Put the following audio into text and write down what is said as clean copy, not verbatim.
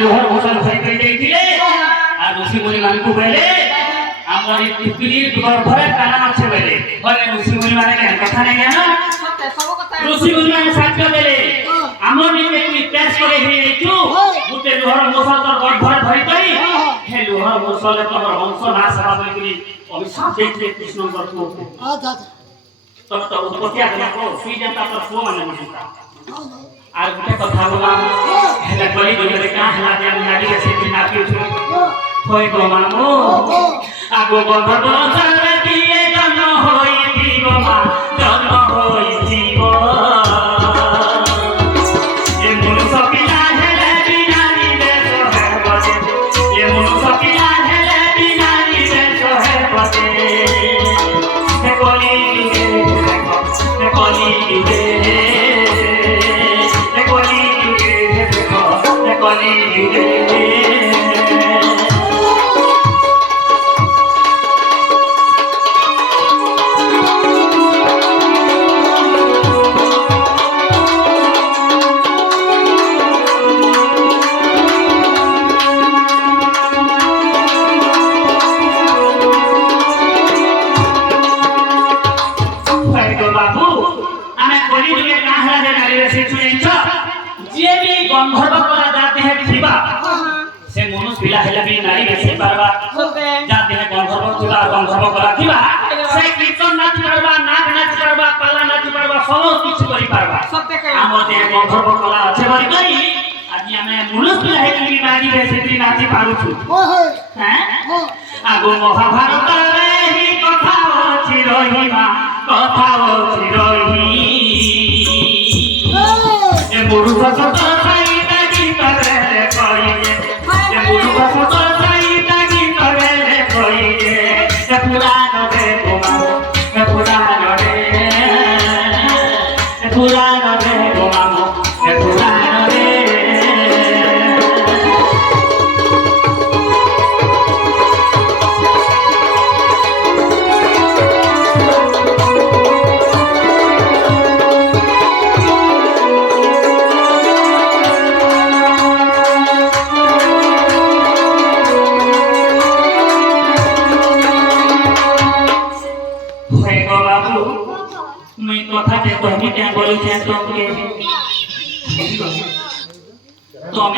लोहर घोषण भरी देइथिले आ ऋषि मुनि मानकु बेले हमर पृथ्वी गर्भरे काला माछे बेले हरे ऋषि मुनि माने के कथा नै ज्ञान सत्य सब कथा ऋषि मुनि माने साक्ष्य देले हमर निते कोई प्यास करे हे छु गुटे लोहर घोषण तर गर्भरे भरी तई हे लोहर घोषण तमर वंश नाश हबा करी अभिशाप देखे कृष्ण करतो आधा तब तो उत्पत्ति को सुई जनता पर सो माने मुसिता আর গুটে কথা বলা হেলা কলি গলে কা হেলা যে নারী আছে কি না কি হই গো মামু আগো গর্ভ সারে দিয়ে জন্ম হই দিব মা জন্ম হই দিব এ মনুষ্য পিলা হেলে বিনানি দেশ হে বসে এ মনুষ্য পিলা হেলে বিনানি দেশ হে বসে হে কলি যুগে হে কলি যুগে गंधर्व कला जाते हैं थिबा से मनुष्य पिला हेला भी नारी बेसे पारबा जाते हैं गंधर्व थिबा गंधर्व कला थिबा से कीर्तन नाच पारबा नाच नाच पारबा पाला नाच पारबा सब कुछ करि पारबा हमते गंधर्व कला আছে বলি করি আজি আমি মনুষ্য পিলা হেলা भी नारी बेसे ती नाची पारु छु हैं আগো মহাভারত রে হি কথা আছে রহিমা কথা আছে রহি এ মুরু ভাষা